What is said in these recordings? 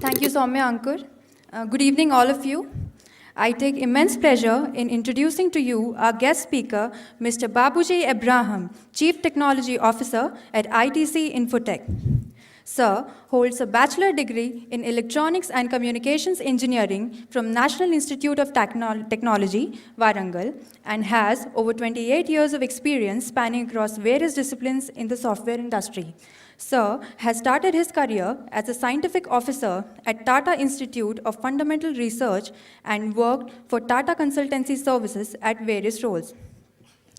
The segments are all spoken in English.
Thank you, Soumya Ankur. Good evening, all of you. I take immense pleasure in introducing to you our guest speaker, Mr. Babuji Abraham, Chief Technology Officer at ITC Infotech. Sir holds a bachelor degree in Electronics and Communications Engineering from National Institute of Technology, Warangal, and has over 28 years of experience spanning across various disciplines in the software industry. Sir has started his career as a scientific officer at Tata Institute of Fundamental Research and worked for Tata Consultancy Services at various roles.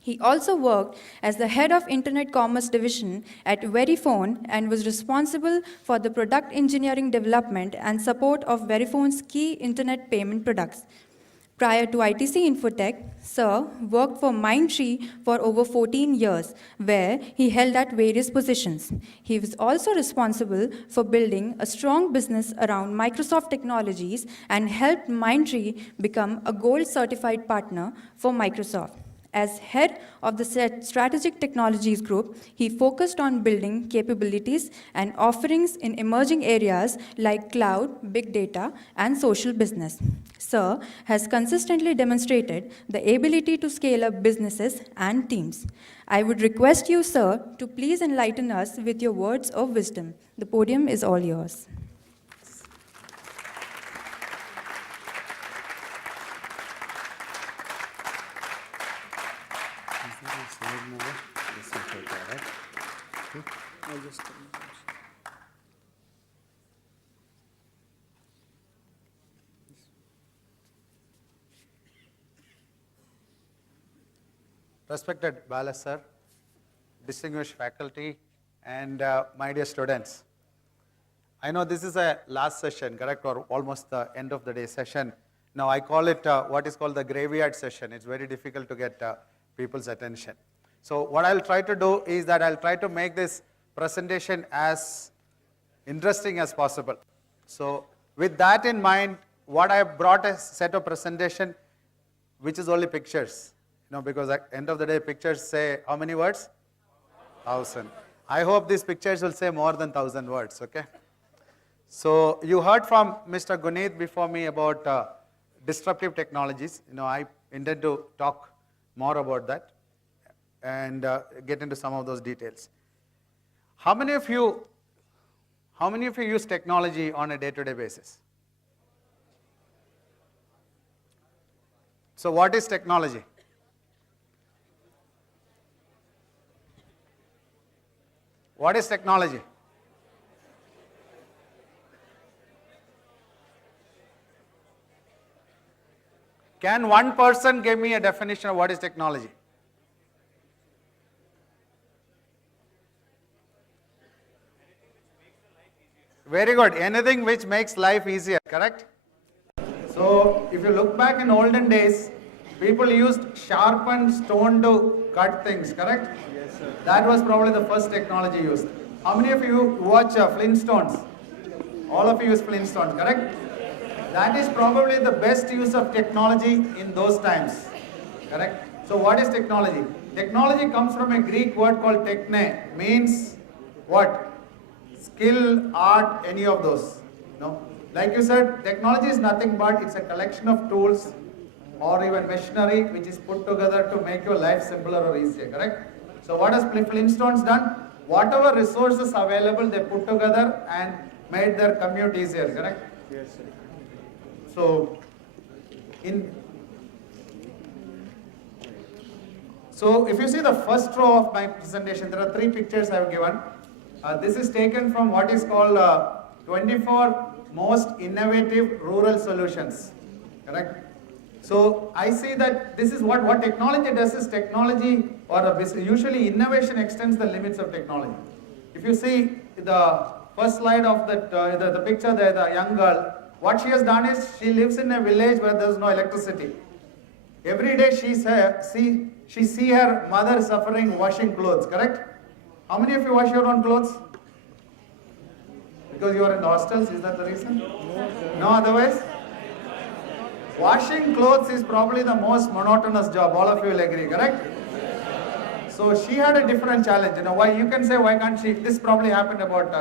He also worked as the head of Internet Commerce Division at Verifone and was responsible for the product engineering development and support of Verifone's key internet payment products. Prior to ITC Infotech, Sir worked for Mindtree for over 14 years, where he held at various positions. He was also responsible for building a strong business around Microsoft technologies and helped Mindtree become a gold certified partner for Microsoft. As head of the Strategic Technologies Group, he focused on building capabilities and offerings in emerging areas like cloud, big data, and social business. Sir has consistently demonstrated the ability to scale up businesses and teams. I would request you, sir, to please enlighten us with your words of wisdom. The podium is all yours. Respected Bala sir, distinguished faculty, and my dear students. I know this is a last session, correct, or almost the end of the day session. Now I call it what is called the graveyard session. It's very difficult to get people's attention. So what I'll try to do is that I'll try to make this presentation as interesting as possible. So with that in mind, what I brought a set of presentation which is only pictures. Because at the end of the day, pictures say how many words? 1,000. I hope these pictures will say more than 1,000 words, okay? So you heard from Mr. Guneet before me about disruptive technologies. I intend to talk more about that and get into some of those details. How many of you use technology on a day-to-day basis? So what is technology? What is technology? Can one person give me a definition of what is technology? Very good. Anything which makes life easier, correct? So if you look back in olden days, people used sharpened stone to cut things, correct? Yes, sir. That was probably the first technology used. How many of you watch Flintstones? All of you use Flintstones, correct? That is probably the best use of technology in those times, correct? So what is technology? Technology comes from a Greek word called techne, means what? Skill, art, any of those. No? Like you said, technology is nothing but it's a collection of tools or even machinery which is put together to make your life simpler or easier, correct? So what has Flintstones done? Whatever resources available, they put together and made their commute easier, correct? Yes, sir. So if you see the first row of my presentation, there are 3 pictures I have given. This is taken from what is called 24 most innovative rural solutions, correct? So I see that this is what technology does is technology or usually innovation extends the limits of technology. If you see the first slide of the picture there, the young girl, what she has done is she lives in a village where there is no electricity. Every day she see her mother suffering washing clothes, correct? How many of you wash your own clothes? Because you are in the hostels, is that the reason? No, otherwise? Washing clothes is probably the most monotonous job, all of you will agree, correct? So she had a different challenge. Why you can say, why can't she? This probably happened about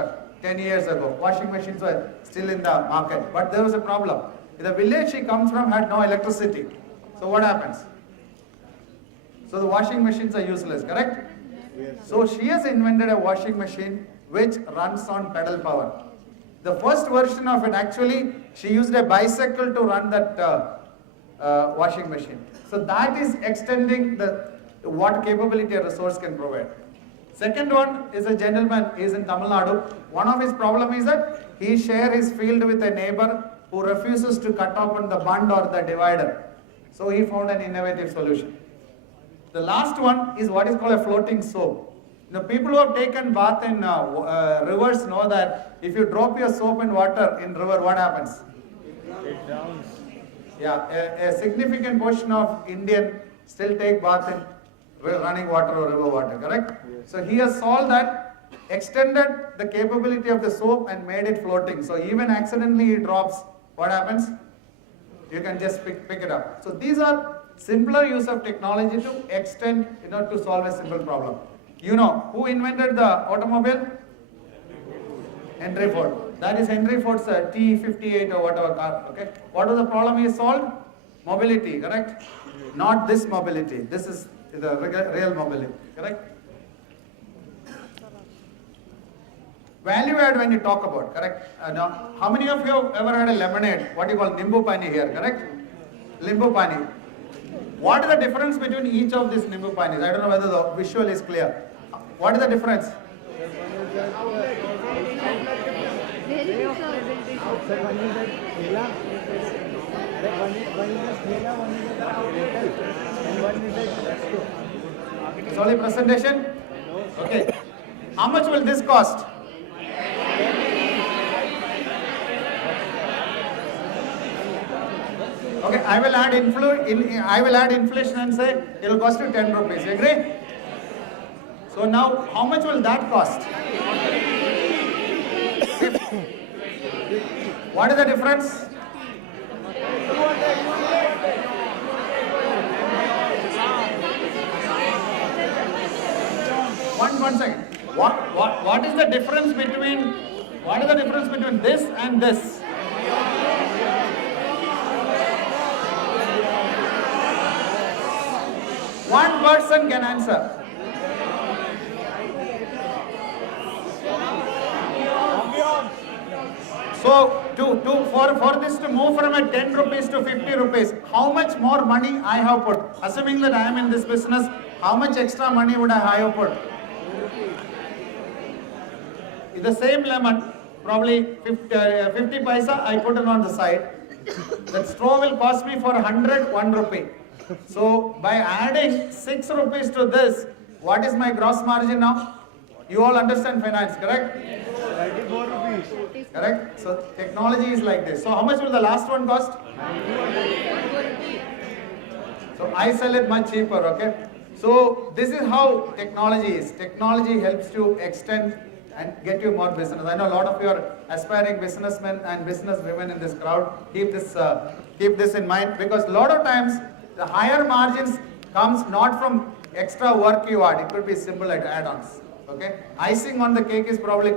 10 years ago. Washing machines were still in the market. But there was a problem. The village she comes from had no electricity. So what happens? So the washing machines are useless, correct? So she has invented a washing machine which runs on pedal power. The first version of it, actually, she used a bicycle to run that washing machine. So that is extending what capability a resource can provide. Second one is a gentleman, he is in Tamil Nadu. One of his problem is that he shares his field with a neighbor who refuses to cut open the bund or the divider. So he found an innovative solution. The last one is what is called a floating soap. The people who have taken bath in rivers know that if you drop your soap in water in river, what happens? It drowns. Yeah, a significant portion of Indian still take bath in running water or river water, correct? Yes. So he has solved that, extended the capability of the soap and made it floating. So even accidentally it drops, what happens? You can just pick it up. So these are simpler use of technology to extend, to solve a simple problem. You know, who invented the automobile? Henry Ford. That is Henry Ford's T58 or whatever car, okay? What was the problem he solved? Mobility, correct? Not this mobility. This is the real mobility, correct? Value add when you talk about, correct? Now, how many of you have ever had a lemonade? What you call Nimbu Pani here, correct? Limbu Pani. What is the difference between each of these Nimbu Panis? I don't know whether the visual is clear. What is the difference? It's only presentation? Okay. How much will this cost? Okay, I will add inflation and say it will cost you 10 rupees. You agree? So now, how much will that cost? What is the difference? One second. What is the difference between this and this? One person can answer. So for this to move from a 10 rupees to 50 rupees, how much more money I have put? Assuming that I am in this business, how much extra money would I have put? The same lemon, probably 50 paisa, I put it on the side. That straw will cost me for 1 rupee. So by adding 6 rupees to this, what is my gross margin now? You all understand finance, correct? 94 rupees. Correct? So technology is like this. So how much will the last one cost? 200. So I sell it much cheaper, okay? So this is how technology is. Technology helps to extend and get you more business. I know a lot of you are aspiring businessmen and businesswomen in this crowd. Keep this in mind, because a lot of times the higher margins comes not from extra work you add. It could be simple like add-ons. Okay? Icing on the cake is probably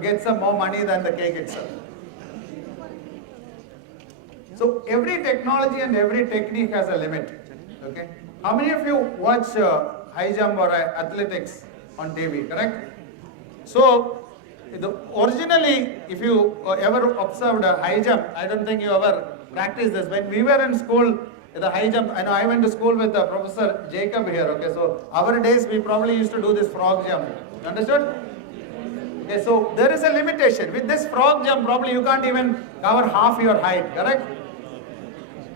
gets some more money than the cake itself. So every technology and every technique has a limit. Okay? How many of you watch high jump or athletics on TV? Correct? So originally, if you ever observed a high jump, I don't think you ever practiced this. When we were in school, the high jump, I know I went to school with Professor Jacob here, okay, so our days we probably used to do this frog jump, understood? Okay, so there is a limitation. With this frog jump, probably you can't even cover half your height, correct?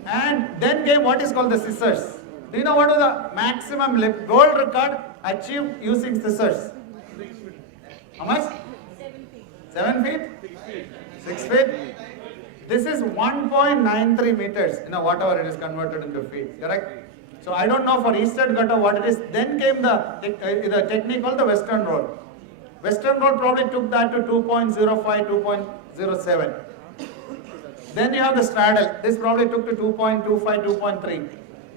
And then came what is called the scissors. Do you know what was the maximum world record achieved using scissors? How much? 7 feet? 6 feet? This is 1.93 meters, whatever it is converted into feet, correct? So I don't know for Eastern Ghatta what it is. Then came the technique called the Western roll. Western roll probably took that to 2.05, 2.07. Then you have the straddle. This probably took to 2.25, 2.3.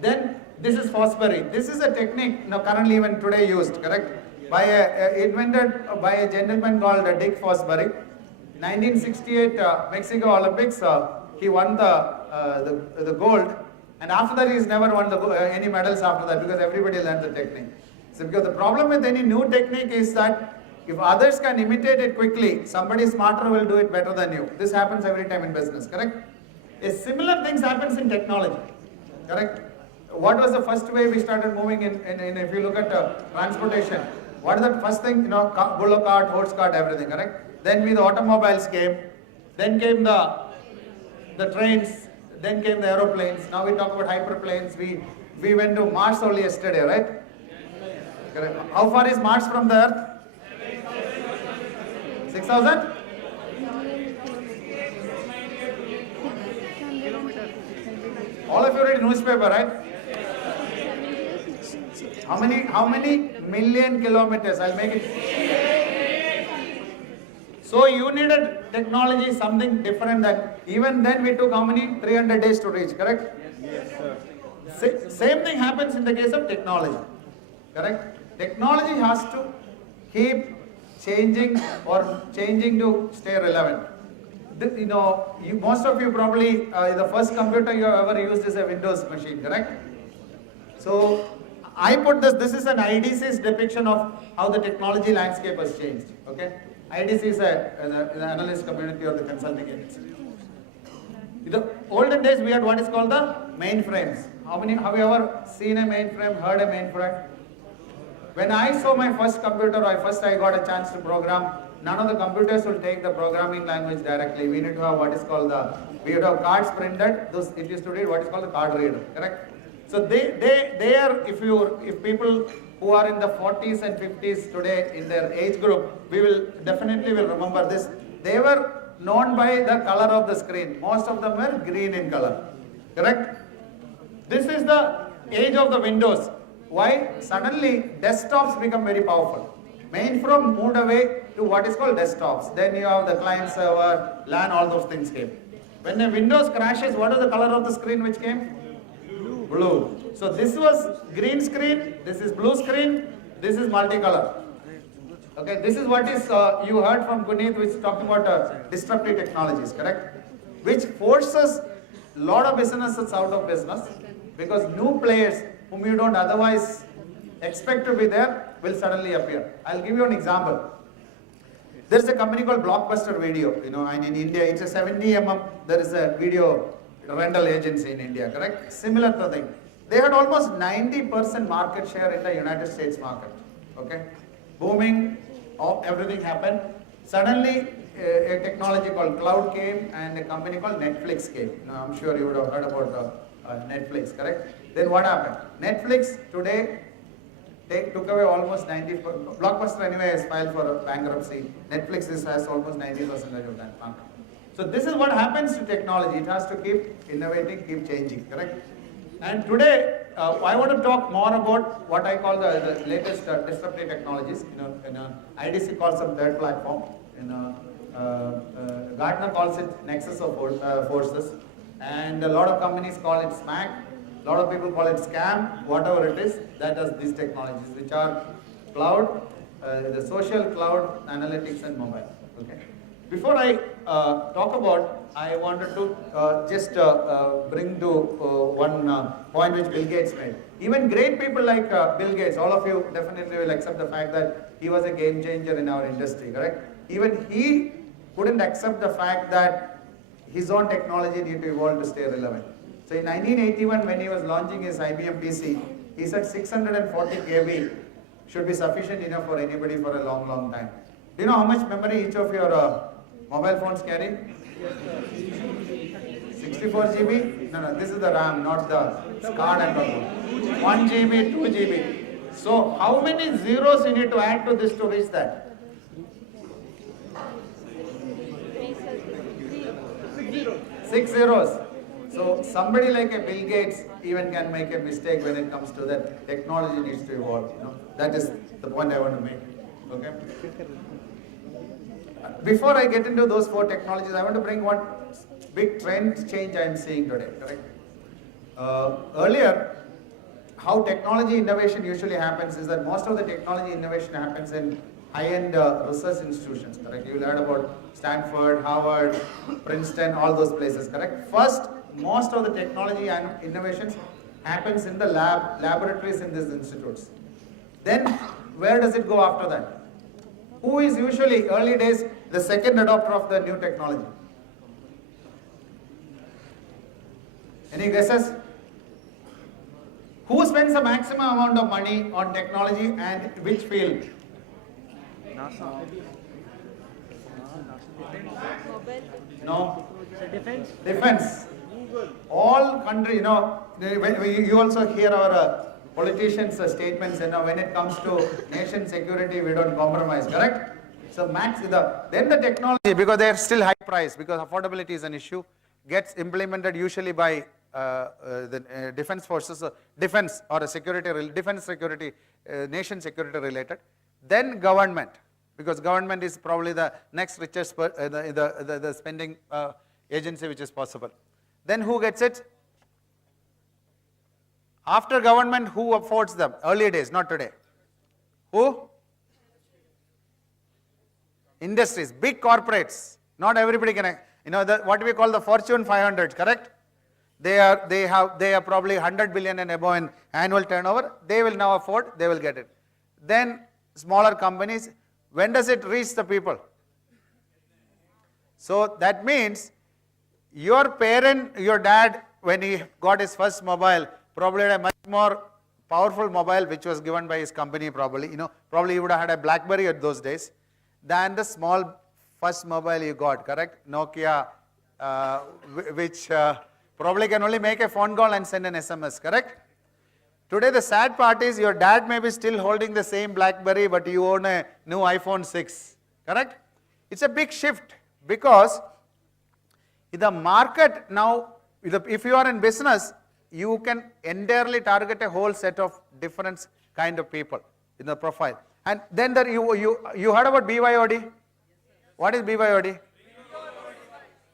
Then this is Fosbury. This is a technique currently even today used, correct? invented by a gentleman called Dick Fosbury. 1968 Mexico Olympics, he won the gold, and after that he's never won any medals after that because everybody learned the technique. So because the problem with any new technique is that if others can imitate it quickly, somebody smarter will do it better than you. This happens every time in business, correct? A similar things happens in technology, correct? What was the first way we started moving in if you look at transportation, what is the first thing, bullock cart, horse cart, everything, correct? Then the automobiles came, then came the trains, then came the aeroplanes. Now we talk about hyperplanes. We went to Mars only yesterday, right? Correct. How far is Mars from the Earth? 6,000? All of you read newspaper, right? How many million kilometers? I'll make it. So you needed technology, something different that even then we took how many? 300 days to reach, correct? Yes, sir. Same thing happens in the case of technology, correct? Technology has to keep changing to stay relevant. Most of you probably, the first computer you have ever used is a Windows machine, correct? So I put this is an IDC's depiction of how the technology landscape has changed, okay? IDC is an analyst community or the consulting agency. In the olden days, we had what is called the mainframes. Have you ever seen a mainframe, heard a mainframe? When I saw my first computer, I got a chance to program. None of the computers will take the programming language directly. We need to have what is called we would have cards printed. It used to read what is called the card reader, correct? So they are, if people who are in the 40s and 50s today in their age group, we will definitely remember this. They were known by the color of the screen. Most of them were green in color, correct? This is the age of the Windows. Why? Suddenly desktops become very powerful. Mainframe moved away to what is called desktops. Then you have the client server, LAN, all those things came. When the Windows crashes, what is the color of the screen which came? Blue. So this was green screen, this is blue screen, this is multicolor. Okay, this is what is you heard from Guneet, which is talking about disruptive technologies, correct? Which forces a lot of businesses out of business because new players whom you don't otherwise expect to be there will suddenly appear. I'll give you an example. There's a company called Blockbuster Video, and in India it's a 70 there is a video rental agency in India, correct? Similar to thing. They had almost 90% market share in the United States market, okay? Booming, everything happened. Suddenly a technology called cloud came and a company called Netflix came. I'm sure you would have heard about Netflix, correct? Then what happened? Netflix today took away almost 90%. Blockbuster anyway has filed for bankruptcy. Netflix has almost 90% of that market. So this is what happens to technology. It has to keep innovating, keep changing, correct? And today, I want to talk more about what I call the latest disruptive technologies. IDC calls them third platform. Gartner calls it Nexus of Forces. And a lot of companies call it SMAC. A lot of people call it SCAM. Whatever it is, that is these technologies, which are cloud, the social cloud, analytics, and mobile. Okay. Before I talk about, I wanted to just bring to one point which Bill Gates made. Even great people like Bill Gates, all of you definitely will accept the fact that he was a game changer in our industry, correct? Even he couldn't accept the fact that his own technology needed to evolve to stay relevant. So in 1981, when he was launching his IBM PC, he said 640 KB should be sufficient enough for anybody for a long, long time. Do you know how much memory each of your mobile phones carry? 64 GB? No, this is the RAM, not the card and all. 1 GB, 2 GB. So how many zeros you need to add to this to reach that? 6 zeros. So somebody like a Bill Gates even can make a mistake when it comes to that. Technology needs to evolve. That is the point I want to make. Okay. Before I get into those 4 technologies, I want to bring one big trend change I am seeing today. Correct. Earlier, how technology innovation usually happens is that most of the technology innovation happens in high-end research institutions, correct? You learn about Stanford, Harvard, Princeton, all those places, correct? First, most of the technology and innovations happens in the laboratories in these institutes. Then, where does it go after that? Who is usually, early days, the second adopter of the new technology? Any guesses? Who spends the maximum amount of money on technology and which field? No. Defense. All country, you also hear our politicians' statements, when it comes to nation security, we don't compromise, correct? So then the technology, because they are still high price, because affordability is an issue, gets implemented usually by the defense forces, defense or a defense security, nation security related. Then government, because government is probably the next richest, the spending agency which is possible. Then who gets it? After government, who affords them? Early days, not today. Who? Industries, big corporates. Not everybody can, what we call the Fortune 500, correct? They are probably 100 billion and above in annual turnover. They will now afford, they will get it. Then smaller companies, when does it reach the people? So that means your parent, your dad, when he got his first mobile, probably had a much more powerful mobile which was given by his company probably. Probably he would have had a BlackBerry at those days than the small first mobile you got, correct? Nokia, which probably can only make a phone call and send an SMS, correct? Today the sad part is your dad may be still holding the same BlackBerry, but you own a new iPhone 6, correct? It's a big shift because in the market now, if you are in business, you can entirely target a whole set of different kind of people in the profile. And then you heard about BYOD? What is BYOD?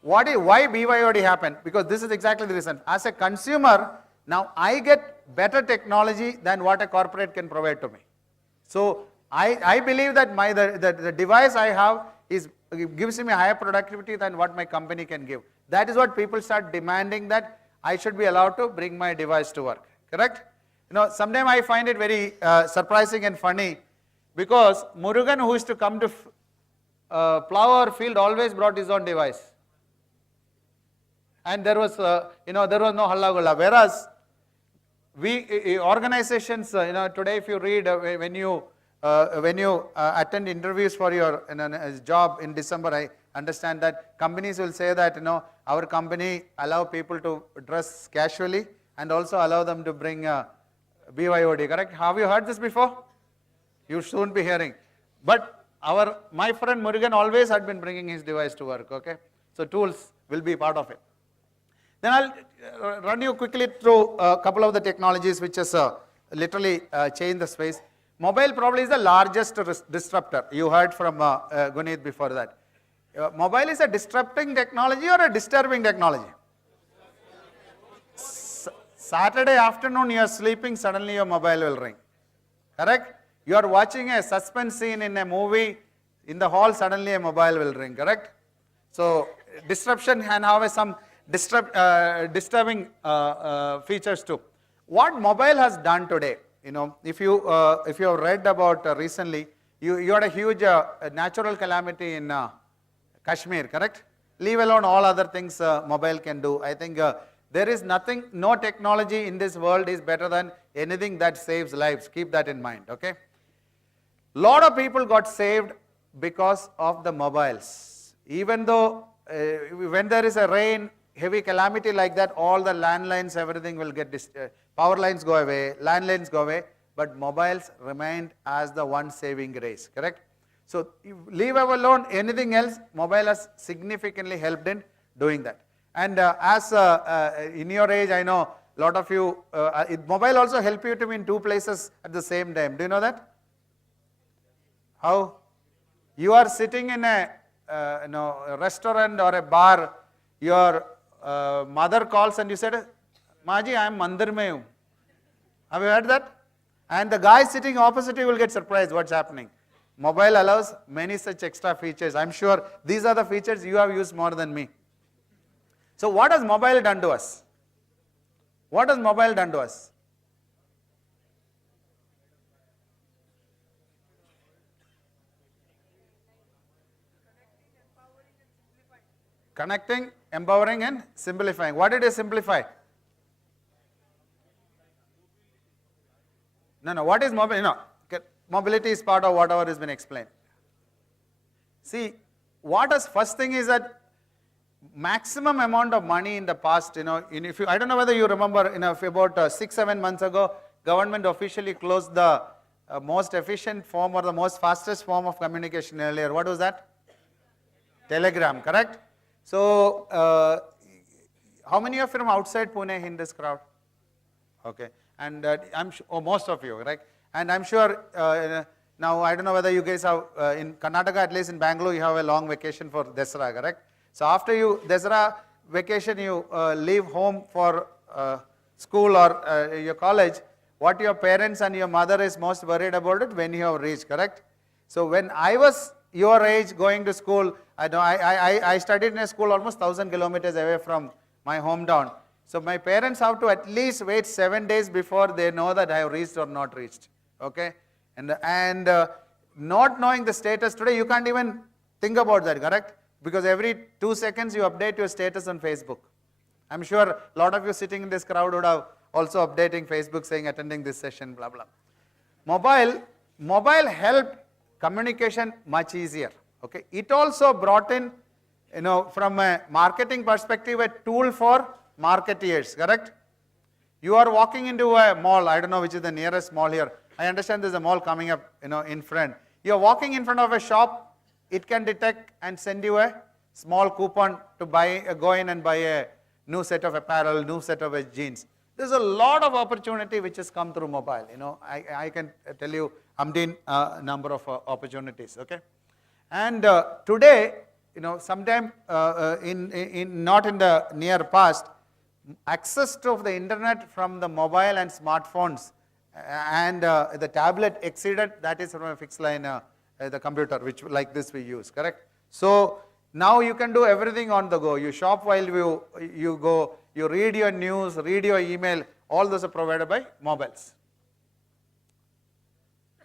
Why BYOD happened? Because this is exactly the reason. As a consumer, now I get better technology than what a corporate can provide to me. So I believe that the device I have gives me higher productivity than what my company can give. That is what people start demanding, that I should be allowed to bring my device to work, correct? Sometimes I find it very surprising and funny, because Murugan, who used to come to plow our field, always brought his own device. And there was, there was no halla gulla. Whereas organizations, today if you read, when you attend interviews for your job in December, I understand that companies will say that, our company allow people to dress casually and also allow them to bring BYOD, correct? Have you heard this before? You soon be hearing. But my friend Murugan always had been bringing his device to work, okay? So tools will be part of it. Then I'll run you quickly through a couple of the technologies which has literally changed the space. Mobile probably is the largest disruptor. You heard from Guneet before that. Mobile is a disrupting technology or a disturbing technology? Saturday afternoon you are sleeping, suddenly your mobile will ring. Correct? You are watching a suspense scene in a movie, in the hall suddenly a mobile will ring, correct? So disruption can have some disturbing features too. What mobile has done today, if you have read about recently, you had a huge natural calamity in Kashmir, correct? Leave alone all other things mobile can do. I think there is nothing, no technology in this world is better than anything that saves lives. Keep that in mind, okay? Lot of people got saved because of the mobiles. Even though when there is a rain, heavy calamity like that, all the landlines, everything will get, power lines go away, landlines go away, but mobiles remained as the one saving grace, correct? So leave alone anything else, mobile has significantly helped in doing that. And as in your age, I know a lot of you, mobile also help you to be in two places at the same time. Do you know that? How? You are sitting in a restaurant or a bar, your mother calls and you said, Maji, I am mandir mein hu. Have you heard that? And the guy sitting opposite you will get surprised what's happening. Mobile allows many such extra features. I'm sure these are the features you have used more than me. So what has mobile done to us? What has mobile done to us? Connecting, empowering and simplifying. What did you simplify? No, what is mobility? No, mobility is part of whatever has been explained. See, first thing is that maximum amount of money in the past, if you, I don't know whether you remember, about 6-7 months ago, government officially closed the most efficient form or the most fastest form of communication earlier. What was that? Telegram, correct? So, how many of you from outside Pune in this crowd? Okay, and I'm sure, most of you, right? And I'm sure, now I don't know whether you guys have, in Karnataka, at least in Bangalore, you have a long vacation for Dasara, correct? So after you, Dasara vacation, you leave home for school or your college, what your parents and your mother is most worried about it when you have reached, correct? So when I was your age going to school, I studied in a school almost 1,000 kilometers away from my hometown. So my parents have to at least wait 7 days before they know that I have reached or not reached. Okay? And not knowing the status today, you can't even think about that, correct? Because every 2 seconds you update your status on Facebook. I'm sure a lot of you sitting in this crowd would have also updating Facebook saying attending this session, blah, blah. Mobile helped communication much easier. Okay? It also brought in, from a marketing perspective, a tool for marketeers, correct? You are walking into a mall, I don't know which is the nearest mall here. I understand there's a mall coming up, in front. You're walking in front of a shop, it can detect and send you a small coupon to go in and buy a new set of apparel, new set of jeans. There's a lot of opportunity which has come through mobile. I can tell you umpteen number of opportunities. Okay, and today, sometime not in the near past, access to the internet from the mobile and smartphones and the tablet exceeded that is from a fixed line the computer, which like this we use, correct? So now you can do everything on the go. You shop while you go, you read your news, read your email, all those are provided by mobiles.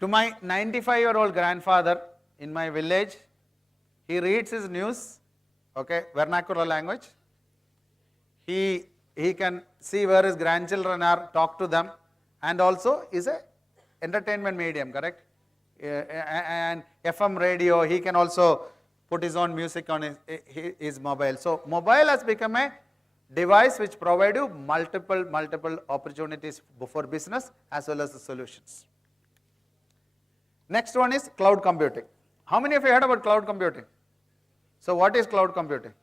To my 95-year-old grandfather in my village, he reads his news, okay, vernacular language. He can see where his grandchildren are, talk to them, and also is a entertainment medium, correct? And FM radio, he can also put his own music on his mobile. So mobile has become a device which provides you multiple opportunities for business as well as the solutions. Next one is cloud computing. How many of you heard about cloud computing? So what is cloud computing?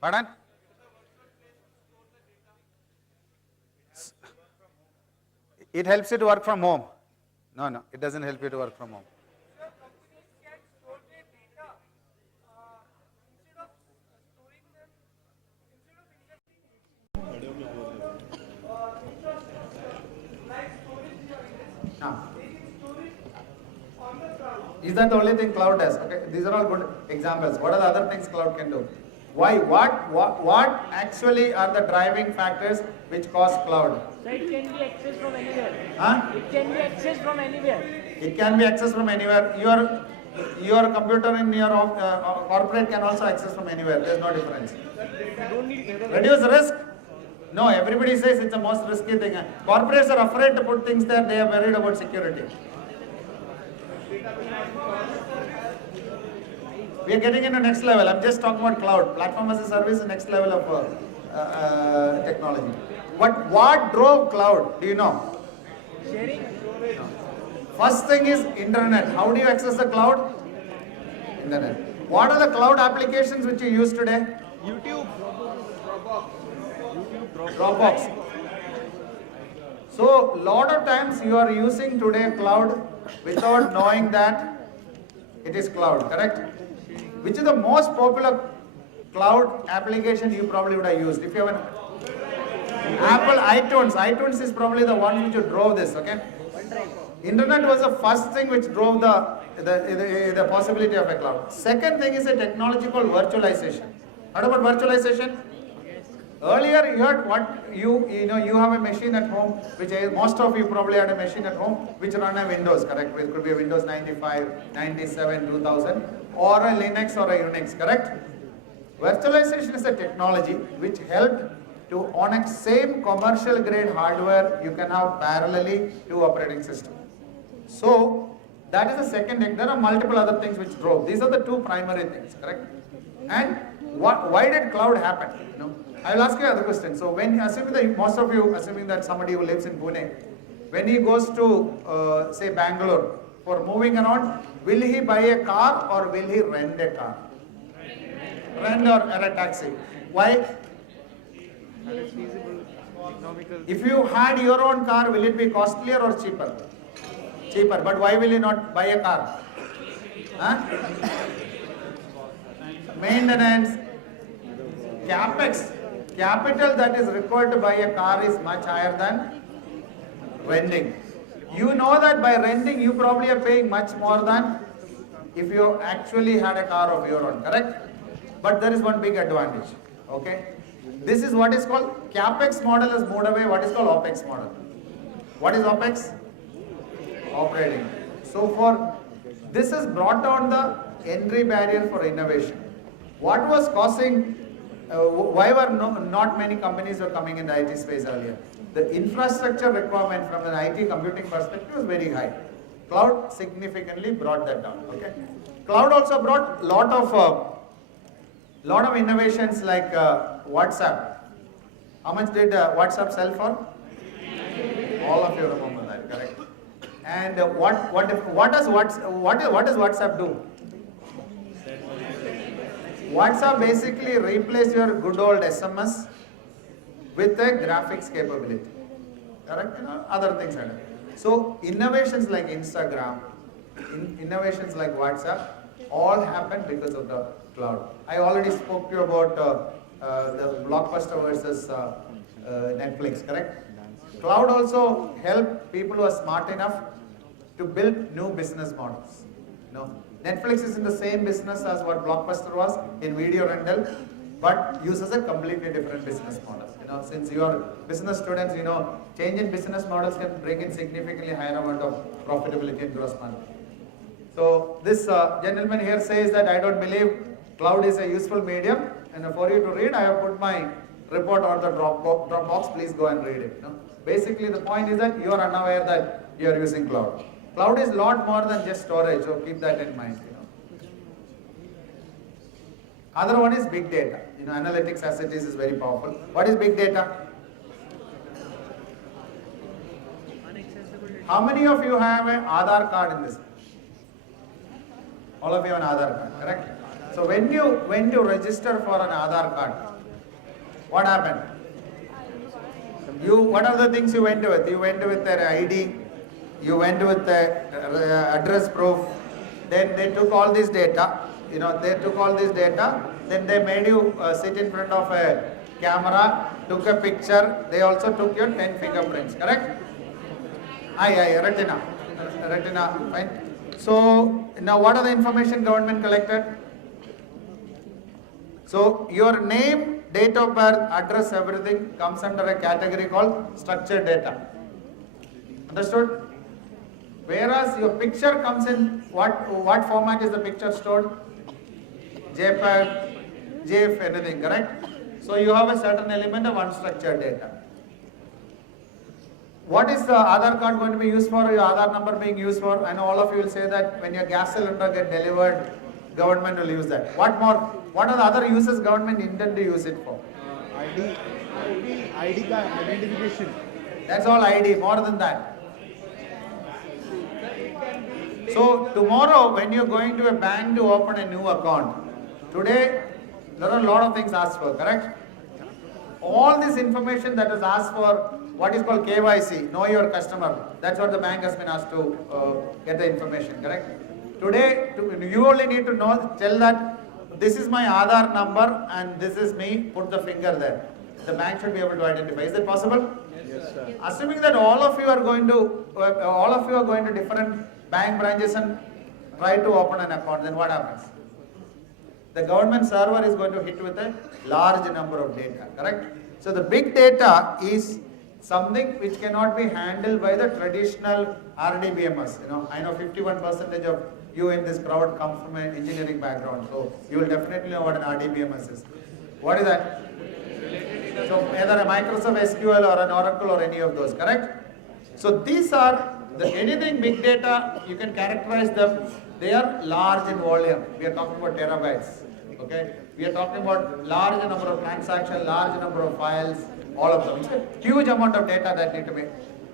Pardon? It helps you to work from home. No, it doesn't help you to work from home. Sir, companies can store their data instead of storing them, instead of investing like storage, Now, they can store it on the cloud. is that the only thing cloud does? Okay, these are all good examples. What are the other things cloud can do? Why? What actually are the driving factors which cause cloud? So it can be accessed from anywhere. Huh? It can be accessed from anywhere. It can be accessed from anywhere. Your computer in your corporate can also access from anywhere. There's no difference. Reduce risk? No, everybody says it's the most risky thing. Corporates are afraid to put things there. They are worried about security. We are getting into next level. I'm just talking about cloud. Platform as a service is next level of technology. What drove cloud? Do you know? Sharing. No. First thing is internet. How do you access the cloud? Internet. What are the cloud applications which you use today? YouTube. Dropbox. So, lot of times you are using today cloud without knowing that it is cloud, correct? Which is the most popular cloud application you probably would have used? If you have an Apple iTunes is probably the one which drove this, okay? Internet was the first thing which drove the possibility of a cloud. Second thing is a technology called virtualization. What about virtualization? Earlier you heard what you have a machine at home, which most of you probably had a machine at home which run a Windows, correct? It could be a Windows 95, 97, 2000 or a Linux or a Unix, correct? Virtualization is a technology which helped to on a same commercial grade hardware you can have parallelly two operating systems. So that is the second thing. There are multiple other things which drove. These are the two primary things, correct? And why did cloud happen? I will ask you another question. So when assuming that somebody who lives in Pune, when he goes to say Bangalore for moving around, will he buy a car or will he rent a car? Rent or a taxi. Why? If you had your own car, will it be costlier or cheaper? Cheaper. But why will you not buy a car? Huh? Maintenance, capex, capital that is required to buy a car is much higher than renting. You know that by renting you probably are paying much more than if you actually had a car of your own, correct? But there is one big advantage, okay? This is what is called capex model has moved away, what is called opex model. What is opex? Operating. So this has brought down the entry barrier for innovation. What was causing, why were not many companies were coming in the IT space earlier? The infrastructure requirement from an IT computing perspective was very high. Cloud significantly brought that down, okay? Cloud also brought lot of innovations like WhatsApp. How much did WhatsApp sell for? All of you remember that, correct? And what does WhatsApp do? WhatsApp basically replaced your good old SMS with a graphics capability, correct? Other things are done. So innovations like Instagram, innovations like WhatsApp, all happened because of the cloud. I already spoke to you about the Blockbuster versus Netflix, correct? Cloud also helped people who are smart enough to build new business models. Netflix is in the same business as what Blockbuster was in video rental, but uses a completely different business model. Since you are business students, change in business models can bring in significantly higher amount of profitability and gross margin. So this gentleman here says that I don't believe cloud is a useful medium, and for you to read, I have put my report on the Dropbox. Please go and read it. Basically, the point is that you are unaware that you are using cloud. Cloud is a lot more than just storage, so keep that in mind. Other one is big data. Analytics as it is very powerful. What is big data? How many of you have an Aadhaar card in this? All of you have an Aadhaar card, correct? So when you register for an Aadhaar card, what happened? What are the things you went with? You went with their ID, you went with the address proof, then they took all this data, then they made you sit in front of a camera, took a picture, they also took your 10 fingerprints, correct? Retina, fine. So now what are the information government collected? So your name, date of birth, address, everything comes under a category called structured data. Understood? Whereas your picture comes in, what format is the picture stored? JPEG, GIF, anything, correct? So you have a certain element of unstructured data. What is the Aadhaar card going to be used for, your Aadhaar number being used for? I know all of you will say that when your gas cylinder gets delivered, government will use that. What more? What are the other uses government intend to use it for? ID card, identification. That's all ID, more than that. So tomorrow when you're going to a bank to open a new account, today there are a lot of things asked for, correct? All this information that is asked for, what is called KYC, know your customer, that's what the bank has been asked to get the information, correct? Today, you only need to tell that this is my Aadhaar number and this is me, put the finger there. The bank should be able to identify. Is that possible? Yes, sir. Assuming that all of you are going to different bank branches and try to open an account, then what happens? The government server is going to hit with a large number of data, correct? So the big data is something which cannot be handled by the traditional RDBMS. I know 51% of you in this crowd come from an engineering background, so you will definitely know what an RDBMS is. What is that? So either a Microsoft SQL or an Oracle or any of those, correct? So these are anything big data, you can characterize them. They are large in volume. We are talking about terabytes. Okay? We are talking about large number of transactions, large number of files, all of them. It's a huge amount of data that need to be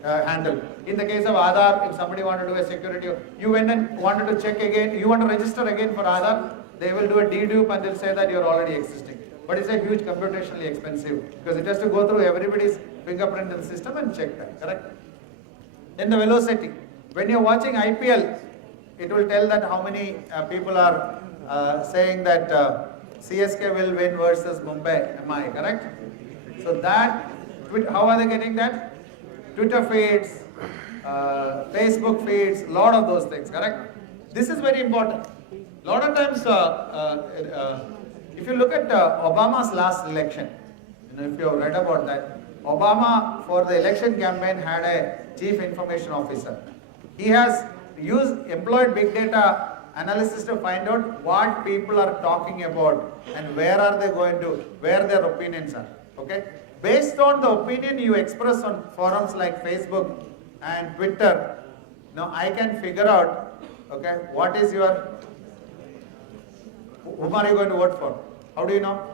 handled. In the case of Aadhaar, if somebody wanted to do a security, you went and wanted to check again, you want to register again for Aadhaar, they will do a dedupe and they'll say that you're already existing. But it's a huge computationally expensive because it has to go through everybody's fingerprint in the system and check that, correct? In the velocity, when you're watching IPL, it will tell that how many people are saying that CSK will win versus Mumbai, am I correct? So that, how are they getting that? Twitter feeds, Facebook feeds, lot of those things, correct? This is very important. Lot of times, if you look at Obama's last election, if you have read about that, Obama for the election campaign had a chief information officer. He has employed big data analysis to find out what people are talking about and where their opinions are. Okay? Based on the opinion you express on forums like Facebook and Twitter, now I can figure out, okay, what is whom are you going to vote for? How do you know?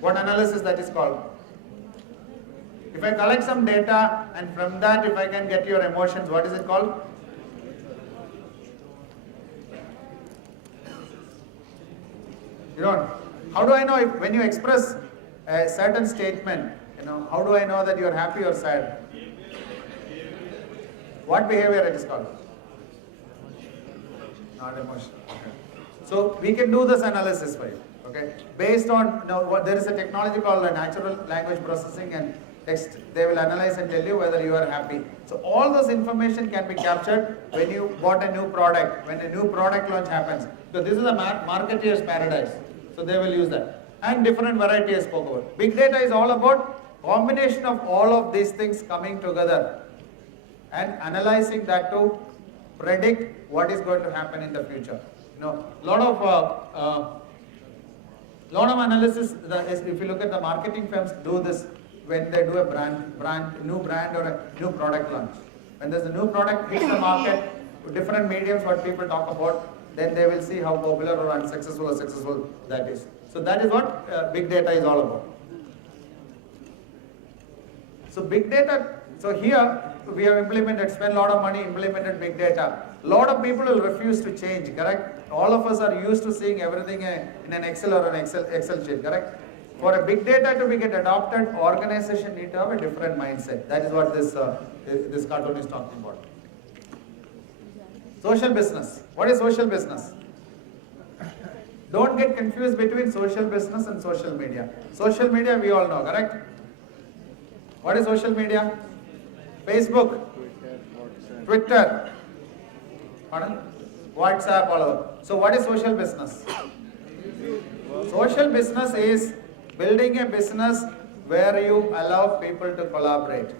What analysis that is called? If I collect some data and from that if I can get your emotions, what is it called? You don't. How do I know when you express a certain statement, how do I know that you are happy or sad? What behavior it is called? Not emotion. So we can do this analysis for you. Okay, based on there is a technology called natural language processing and text. They will analyze and tell you whether you are happy. So all those information can be captured when you bought a new product, when a new product launch happens. So this is a marketeer's paradise. So they will use that. And different variety I spoke about. Big data is all about combination of all of these things coming together and analyzing that to predict what is going to happen in the future. Lot of analysis, if you look at the marketing firms do this when they do a new brand or a new product launch. When there's a new product hits the market, different mediums what people talk about, then they will see how popular or unsuccessful or successful that is. So that is what big data is all about. So big data, so here we have spent a lot of money, implemented big data. A lot of people will refuse to change, correct? All of us are used to seeing everything in an Excel or an Excel sheet, correct? For a big data to get adopted, organization need to have a different mindset. That is what this cartoon is talking about. Social business. What is social business? Don't get confused between social business and social media. Social media we all know, correct? What is social media? Facebook, Twitter, pardon? WhatsApp, all over. So what is social business? Social business is building a business where you allow people to collaborate.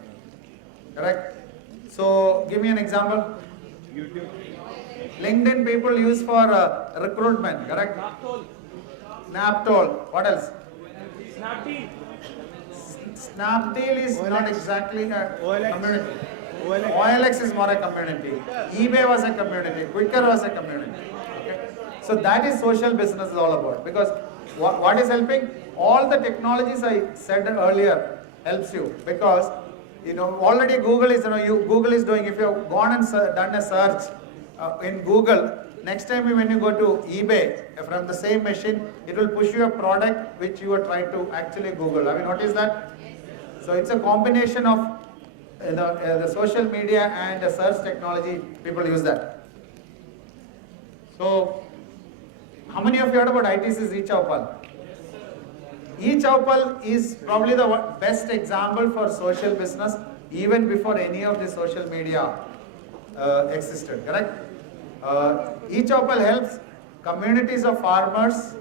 Correct? So give me an example. YouTube. LinkedIn people use for recruitment, correct? Naptol. What else? Snapdeal. Snapdeal is not exactly a community. OLX is more a community. eBay was a community. Quikr was a community. Okay? So that is social business is all about. Because what is helping? All the technologies I said earlier helps you. Because already Google is Google is doing. If you have gone and done a search in Google, next time when you go to eBay from the same machine, it will push you a product which you are trying to actually Google. Have you noticed that? So it's a combination of the social media and the search technology. People use that. So How many of you heard about ITC's e-Chowpal? E-Chowpal is probably the best example for social business even before any of the social media existed, correct? E-Chowpal helps communities of farmers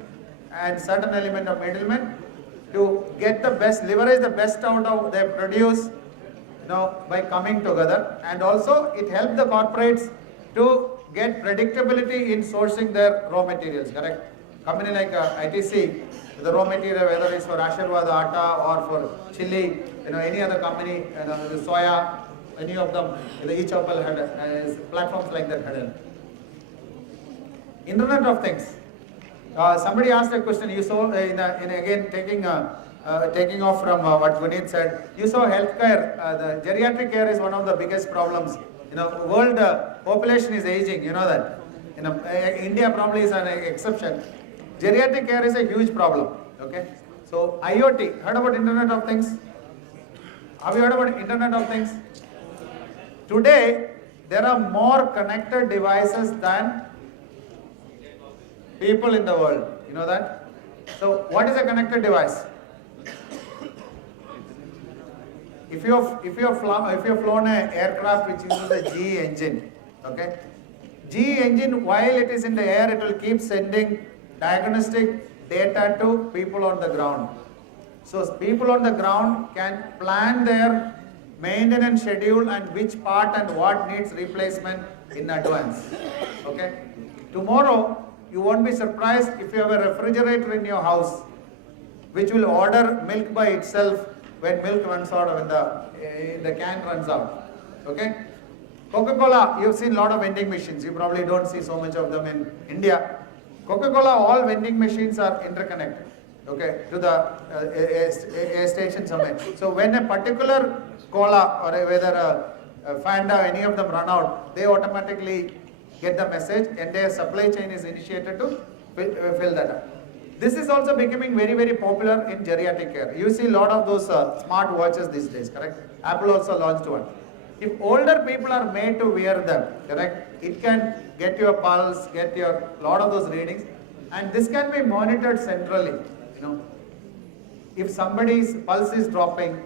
and certain element of middlemen to get the best, leverage the best out of their produce, by coming together, and also it helped the corporates to get predictability in sourcing their raw materials, correct? Company like ITC, the raw material, whether it's for Ashirwad Atta or for chili, any other company, the soya, any of them, the e-Chowpal had platforms like that had helped. Internet of Things. Somebody asked a question. You saw again taking off from what Guneet said. You saw healthcare. The geriatric care is one of the biggest problems. World population is aging. You know that. India probably is an exception. Geriatric care is a huge problem. Okay. So IoT. Heard about Internet of Things? Have you heard about Internet of Things? Today there are more connected devices than people in the world. You know that? So what is a connected device? If you have flown an aircraft which uses a GE engine, okay? GE engine, while it is in the air, it will keep sending diagnostic data to people on the ground. So people on the ground can plan their maintenance schedule and which part and what needs replacement in advance. Okay? Tomorrow, you won't be surprised if you have a refrigerator in your house which will order milk by itself when milk runs out, when the can runs out. Okay? Coca-Cola, you've seen a lot of vending machines. You probably don't see so much of them in India. Coca-Cola, all vending machines are interconnected, okay, to the a station somewhere. So when a particular cola or whether a Fanta, any of them run out, they automatically get the message and their supply chain is initiated to fill that up. This is also becoming very, very popular in geriatric care. You see a lot of those smart watches these days, correct? Apple also launched one. If older people are made to wear them, correct, it can get your pulse, get your lot of those readings, and this can be monitored centrally. If somebody's pulse is dropping,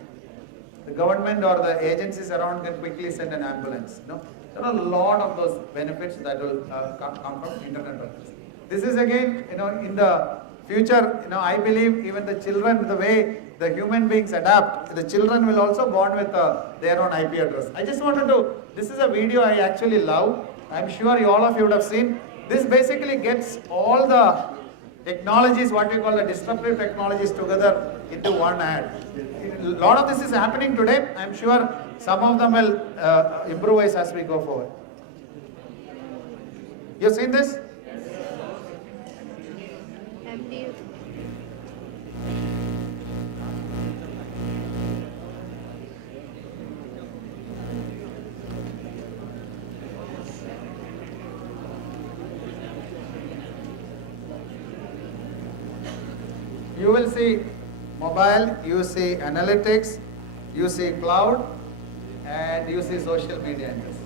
the government or the agencies around can quickly send an ambulance. There are a lot of those benefits that will come from Internet of Things. This is again, in the future, I believe even the children, the way the human beings adapt, the children will also born with their own IP address. I just wanted to, this is a video I actually love. I'm sure all of you would have seen. This basically gets all the technologies, what we call the disruptive technologies together into one ad. A lot of this is happening today. I'm sure some of them will improvise as we go forward. You've seen this? You will see mobile, you see analytics, you see cloud, and you see social media in this.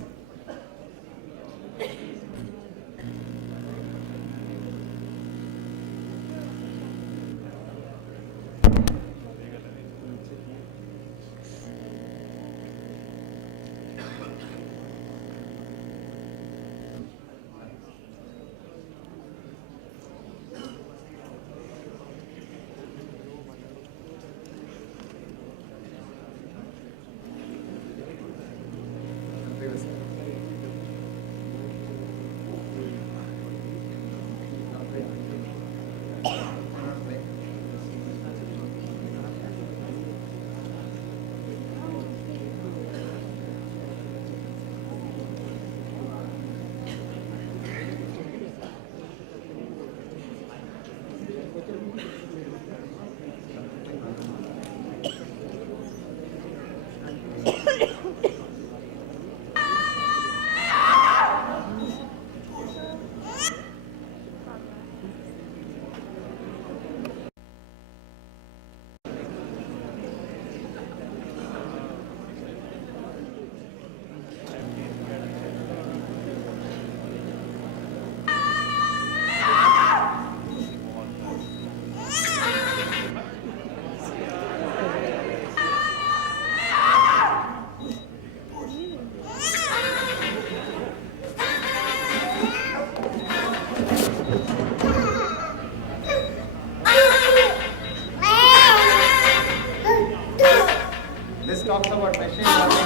Previously. talks about machine learning.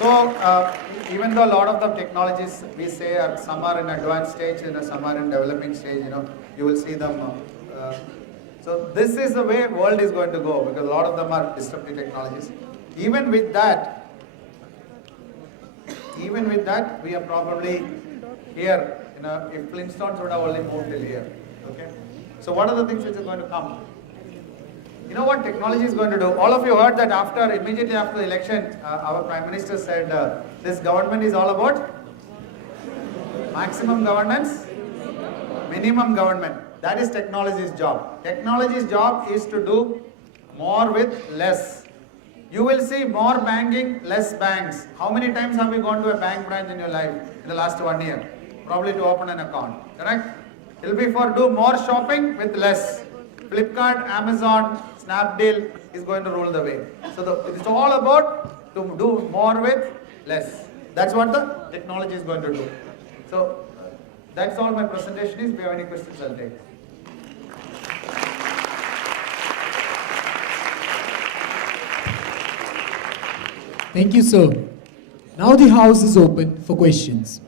So, even though a lot of the technologies we say are some are in advanced stage and some are in developing stage, you will see them. So this is the way world is going to go because a lot of them are disruptive technologies. Even with that, we are probably here. If Flintstones would have only moved till here. Okay. So what are the things which are going to come? You know what technology is going to do? All of you heard that immediately after the election, our Prime Minister said this government is all about maximum governance, minimum government. That is technology's job. Technology's job is to do more with less. You will see more banking, less banks. How many times have you gone to a bank branch in your life in the last 1 year? Probably to open an account, correct? It will be for do more shopping with less. Flipkart, Amazon, Snapdeal is going to rule the way. So it's all about to do more with less. That's what the technology is going to do. So that's all my presentation is. If you have any questions, I'll take. Thank you, sir. Now the house is open for questions.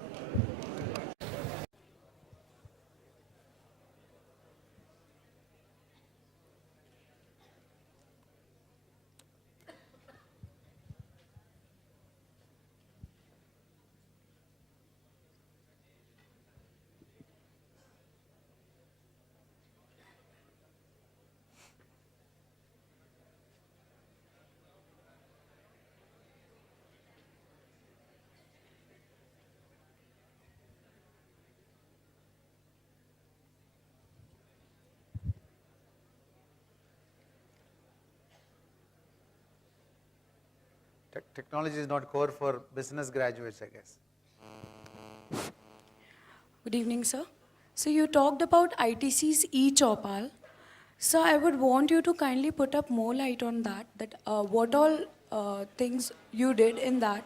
Technology is not core for business graduates, I guess. Good evening, sir. So you talked about ITC's e-Chaupal. So I would want you to kindly put up more light on that, what all things you did in that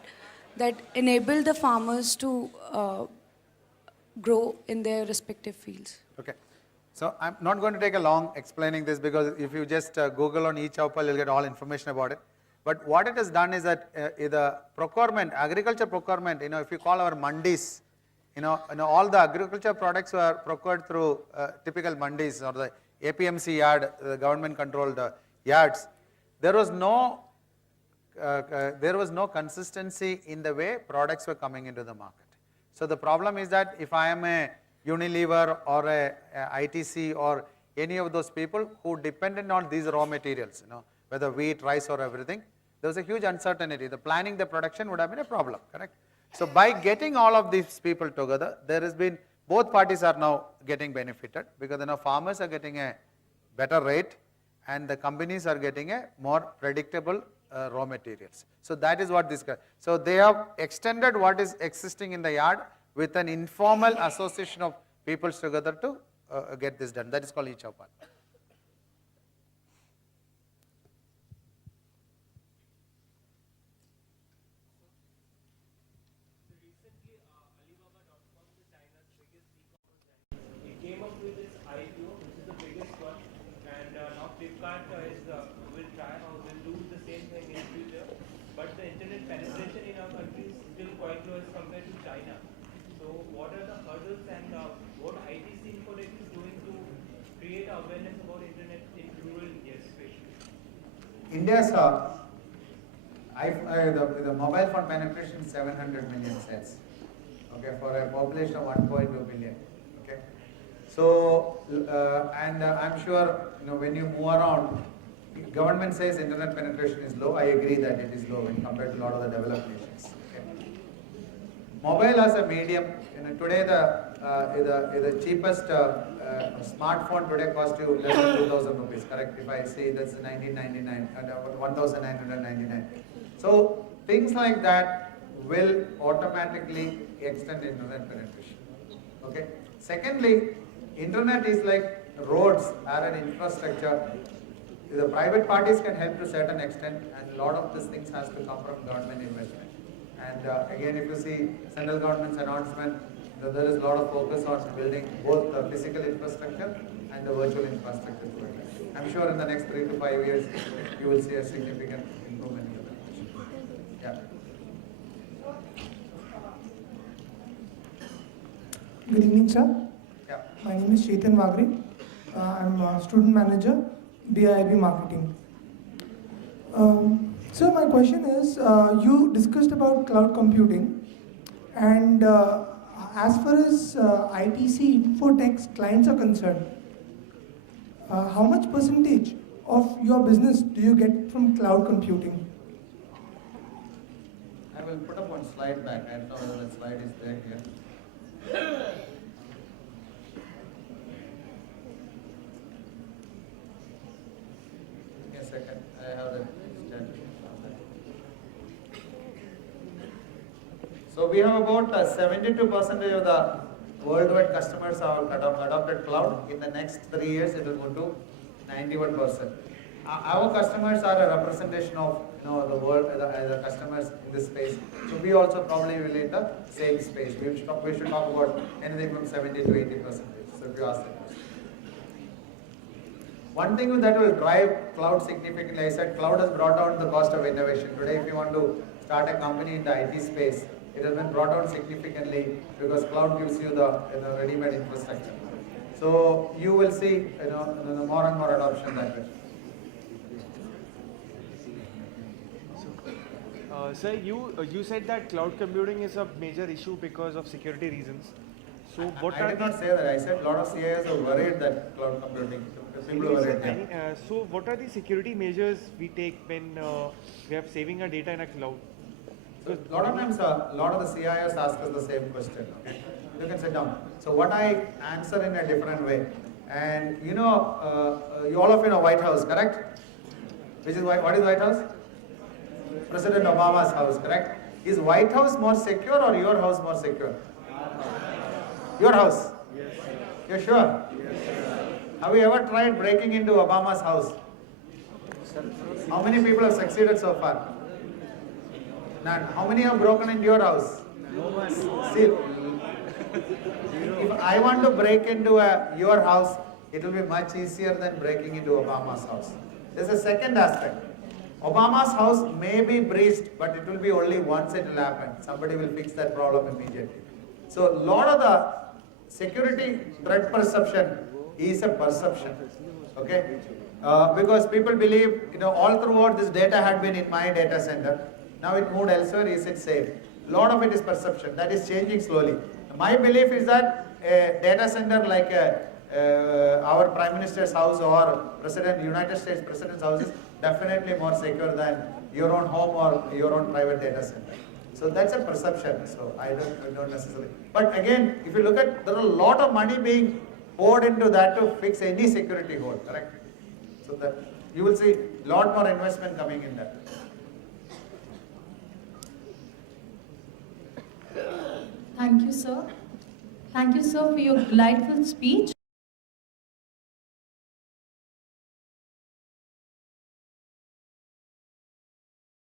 enabled the farmers to grow in their respective fields. Okay. So I'm not going to take a long explaining this because if you just Google on e-Chaupal, you'll get all information about it. But what it has done is that the procurement, agriculture procurement, if you call our mandis, all the agriculture products were procured through typical mandis or the APMC yard, the government controlled yards. There was no consistency in the way products were coming into the market. So the problem is that if I am a Unilever or a ITC or any of those people who depended on these raw materials, whether wheat, rice or everything, there was a huge uncertainty. The planning the production would have been a problem, correct? So by getting all of these people together, there has been, both parties are now getting benefited because farmers are getting a better rate and the companies are getting a more predictable raw materials. So that is what this guy, so they have extended what is existing in the yard with an informal association of people together to get this done. That is called e-Chaupal. Came up with this IPO, which is the biggest one, and now Flipkart will try or will do the same thing in future. But the internet penetration in our country is still quite low as compared to China. So, what are the hurdles and what ITC Infotech is doing to create awareness about internet in rural India, especially? India's the mobile phone penetration is 700 million sets. Okay, for a population of 1.2 billion. So, and I'm sure when you move around, Government says internet penetration is low. I agree that it is low when compared to a lot of the developed nations. Okay. Mobile as a medium, today the cheapest smartphone today costs you less than 2,000 rupees, correct? If I say that's 1999, 1,999. So things like that will automatically extend internet penetration. Okay. Secondly, internet is like roads are an infrastructure. The private parties can help to a certain extent, and a lot of these things has to come from government investment. And again, if you see central government's announcement, there is a lot of focus on building both the physical infrastructure and the virtual infrastructure. I'm sure in the next 3 to 5 years, you will see a significant improvement in that. Yeah. Good evening, sir. Yeah. My name is Chetan Wagre. I'm a student manager, BIIB Marketing. Sir, my question is, you discussed about cloud computing, and as far as ITC Infotech's clients are concerned, how much percentage of your business do you get from cloud computing? I will put up one slide back. I don't know whether that slide is there here. Give me a second. I have that statistic. So we have about 72% of the worldwide customers have adopted cloud. In the next 3 years, it will go to 91%. Our customers are a representation of the world, the customers in this space. So we also probably will in the same space. We should talk about anything from 70 to 80%. So if you ask that question. One thing that will drive cloud significantly, I said cloud has brought down the cost of innovation. Today, if you want to start a company in the IT space, it has been brought down significantly because cloud gives you the ready-made infrastructure. So you will see more and more adoption that way. Sir, you said that cloud computing is a major issue because of security reasons. So what I are did not say that. I said a lot of CIOs are worried that cloud computing. People are worried. So what are the security measures we take when we are saving our data in a cloud? So a lot of times, a lot of the CIOs ask us the same question. Okay? You can sit down. So what I answer in a different way. And you all of you know White House, correct? What is White House? President Obama's house, correct? Is White House more secure or your house more secure? Your house? Yes. You're sure? Yes. Have you ever tried breaking into Obama's house? How many people have succeeded so far? None. How many have broken into your house? No one. See, if I want to break into your house, it will be much easier than breaking into Obama's house. There's a second aspect. Obama's house may be breached, but it will be only once it will happen. Somebody will fix that problem immediately. So a lot of the security threat perception is a perception, okay? Because people believe, all throughout this data had been in my data center. Now it moved elsewhere, is it safe? A lot of it is perception. That is changing slowly. My belief is that a data center like our Prime Minister's house or United States President's house is definitely more secure than your own home or your own private data center. So that's a perception. So I don't necessarily. But again, if you look at, there are a lot of money being poured into that to fix any security hole, correct? So that you will see a lot more investment coming in that. Thank you, sir. Thank you, sir, for your delightful speech.